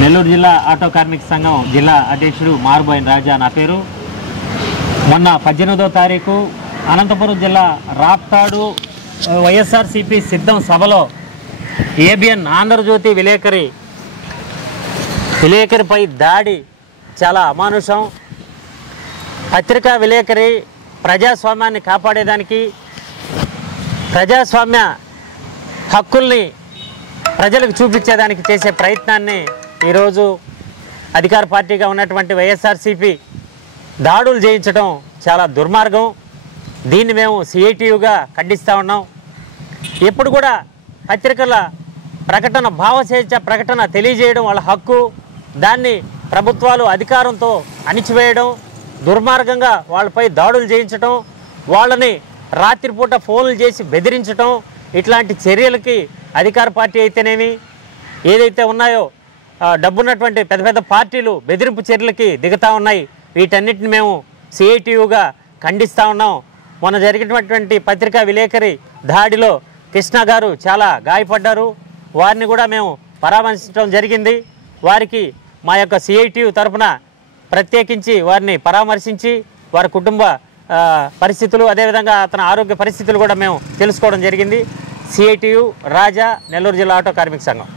నెల్లూరు జిల్లా ఆటో కార్మిక సంఘం జిల్లా అధ్యక్షుడు మారుబోయిన రాజా నా పేరు. మొన్న 18వ తారీఖు అనంతపురం జిల్లా రాప్తాడు వైఎస్ఆర్సీపీ సిద్ధం సభలో ఏబిఎన్ ఆంధ్రజ్యోతి విలేకరిపై దాడి చాలా అమానుషం. పత్రికా విలేకరి ప్రజాస్వామ్యాన్ని కాపాడేదానికి, ప్రజాస్వామ్య హక్కుల్ని ప్రజలకు చూపించేదానికి చేసే ప్రయత్నాన్ని ఈరోజు అధికార పార్టీగా ఉన్నటువంటి వైఎస్ఆర్సీపీ దాడులు చేయించడం చాలా దుర్మార్గం. దీన్ని మేము సిఐటియుగా ఖండిస్తూ ఉన్నాం. ఎప్పుడు కూడా పత్రికల ప్రకటన, భావస్వేచ్ఛ ప్రకటన తెలియజేయడం వాళ్ళ హక్కు. దాన్ని ప్రభుత్వాలు అధికారంతో అణిచివేయడం, దుర్మార్గంగా వాళ్ళపై దాడులు చేయించడం, వాళ్ళని రాత్రిపూట ఫోన్లు చేసి బెదిరించడం, ఇట్లాంటి చర్యలకి అధికార పార్టీ అయితేనేమి ఏదైతే ఉన్నాయో డబ్బున్నటువంటి పెద్ద పెద్ద పార్టీలు బెదిరింపు చర్యలకి దిగుతూ ఉన్నాయి. వీటన్నిటిని మేము సిఐటియుగా ఖండిస్తూ ఉన్నాం. మొన్న జరిగినటువంటి పత్రికా విలేకరి దాడిలో కృష్ణ గారు చాలా గాయపడ్డారు. వారిని కూడా మేము పరామర్శించడం జరిగింది. వారికి మా యొక్క సిఐటియు తరఫున ప్రత్యేకించి వారిని పరామర్శించి వారి కుటుంబ పరిస్థితులు, అదేవిధంగా అతని ఆరోగ్య పరిస్థితులు కూడా మేము తెలుసుకోవడం జరిగింది. సిఐటియు రాజా, నెల్లూరు జిల్లా ఆటో కార్మిక సంఘం.